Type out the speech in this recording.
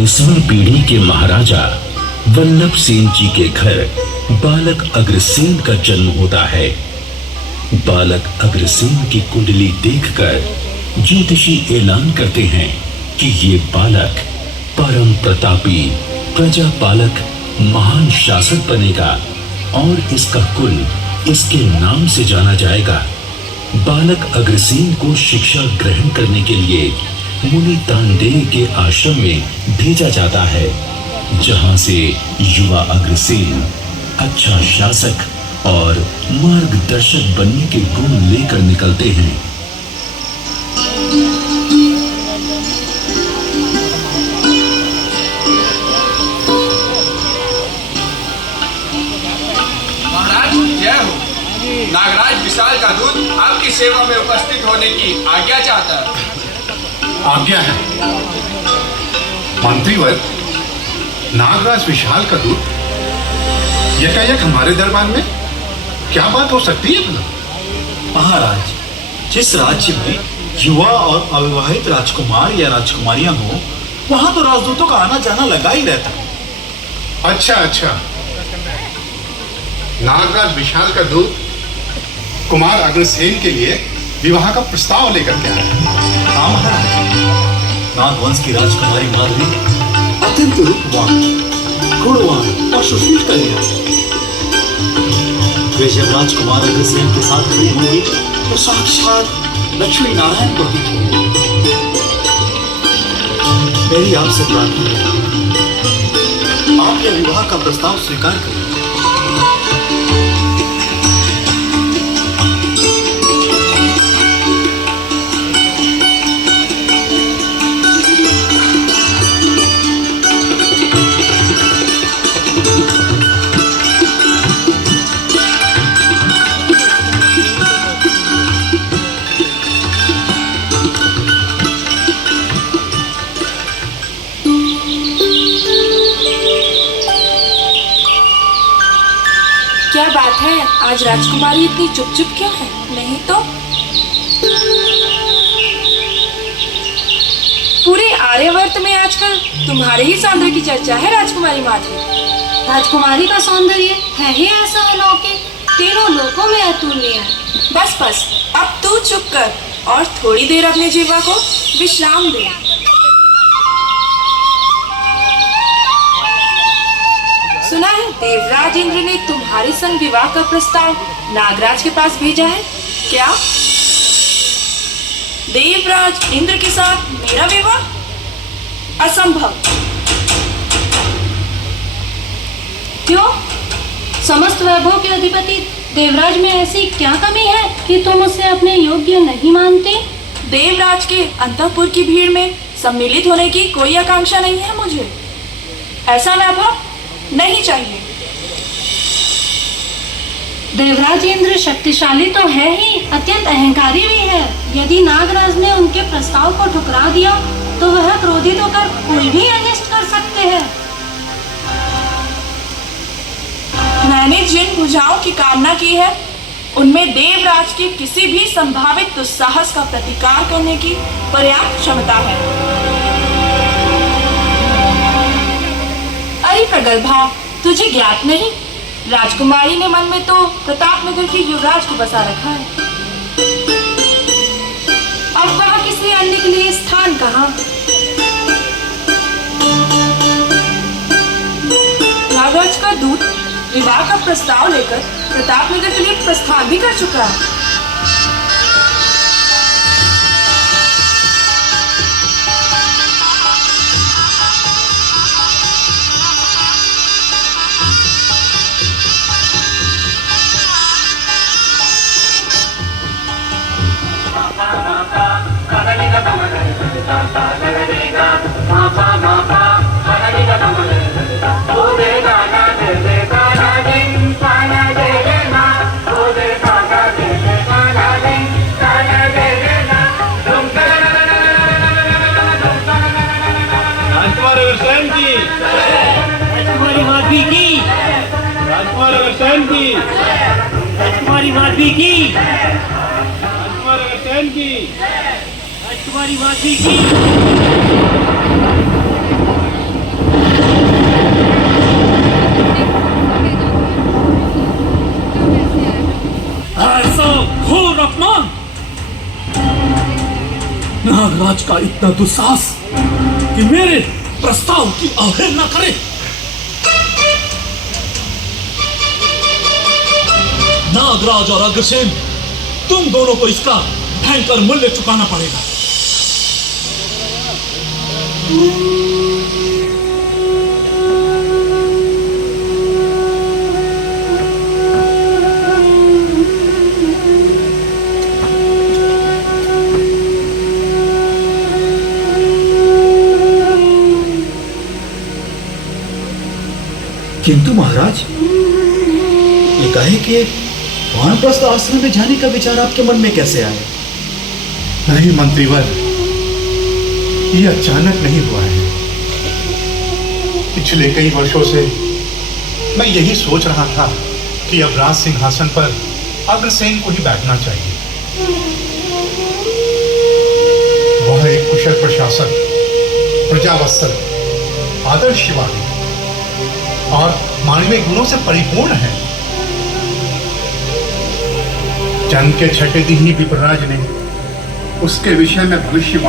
34वीं पीढ़ी के महाराजा वल्लभ सेन जी के घर बालक अग्रसेन का जन्म होता है। बालक अग्रसेन की कुंडली देखकर ज्योतिषी ऐलान करते हैं कि ये बालक परम प्रतापी प्रजापालक महान शासक बनेगा और इसका कुल इसके नाम से जाना जाएगा। बालक अग्रसेन को शिक्षा ग्रहण करने के लिए मुनि तानदेय के आश्रम में भेजा जाता है, जहां से युवा अग्रसेन अच्छा शासक और मार्गदर्शक बनने के गुण लेकर निकलते हैं। महाराज जय हो। नागराज विशाल का दूत आपकी सेवा में उपस्थित होने की आज्ञा चाहता है। आज्ञा है। मंत्रीवर, नागराज विशाल का दूत यकायक हमारे दरबार में क्या बात हो सकती है? महाराज, जिस राज्य में युवा और अविवाहित राजकुमार या राजकुमारियां हो, वहां तो राजदूतों का आना जाना लगा ही रहता है। अच्छा, नागराज विशाल का दूत कुमार अग्रसेन के लिए विवाह का प्रस्ताव लेकर के आया है। हाँ महाराज, नागवंश की राजकुमारी माधवी अत्यंत रूपवान, गुणवान और सुशील कन्या। वे जब राजकुमार अग्रसेन के साथ खड़ी होंगी तो साक्षात लक्ष्मी नारायण प्रतीत होंगे। मेरी आपसे प्रार्थना है, आप यह विवाह का प्रस्ताव स्वीकार करें। क्या बात है, आज राजकुमारी इतनी चुप क्यों है? नहीं तो पूरे आर्यावर्त में आजकल तुम्हारे ही सौंदर्य की चर्चा है राजकुमारी माधवी। राजकुमारी का सौंदर्य है ही ऐसा अलौकिक, तीनों लोकों में अतुल्य है। बस अब तू चुप कर और थोड़ी देर अपने जीवा को विश्राम दे। सुना है देवराज इंद्र ने तुम्हारे संग विवाह का प्रस्ताव नागराज के पास भेजा है। क्या देवराज इंद्र के साथ मेरा विवाह? असंभव। क्यों? समस्त वैभव के अधिपति देवराज में ऐसी क्या कमी है कि तुम उसे अपने योग्य नहीं मानते? देवराज के अंतःपुर की भीड़ में सम्मिलित होने की कोई आकांक्षा नहीं है मुझे। ऐसा वैभव नहीं चाहिए। देवराज इंद्र शक्तिशाली तो है ही, अत्यंत अहंकारी भी है। यदि नागराज ने उनके प्रस्ताव को ठुकरा दिया तो वह क्रोधित होकर कोई भी अनिष्ट कर सकते हैं। मैंने जिन भुजाओं की कामना की है उनमें देवराज के किसी भी संभावित दुस्साहस का प्रतिकार करने की पर्याप्त क्षमता है। अरे प्रगल्भा, तुझे ज्ञात नहीं, राजकुमारी ने मन में तो प्रतापनगर के युवराज को बसा रखा है। अब वहां किसी अन्य के लिए स्थान कहाँ? नागराज का दूत विवाह का प्रस्ताव लेकर प्रतापनगर के लिए प्रस्थान भी कर चुका है। राजकुमारी माधवी की, राजकुमार अग्रसेन की, राजकुमारी माधवी की। देवराज का इतना दुस्साहस कि मेरे प्रस्ताव की अवहेलना करे। नागराज और अग्रसेन, तुम दोनों को इसका भयंकर मूल्य चुकाना पड़ेगा। किंतु महाराज, एकाएक ये वानप्रस्थ आश्रम में जाने का विचार आपके मन में कैसे आया? नहीं मंत्रीवर, ये अचानक नहीं हुआ है। पिछले कई वर्षों से मैं यही सोच रहा था कि अब राज सिंहासन पर अग्रसेन को ही बैठना चाहिए। वह एक कुशल प्रशासक, प्रजावत्सल, आदर्शवादी और मानवीय गुणों से परिपूर्ण है। जंग के छठे दिन ही विप्रराज ने उसके विषय में भविष्यवाणी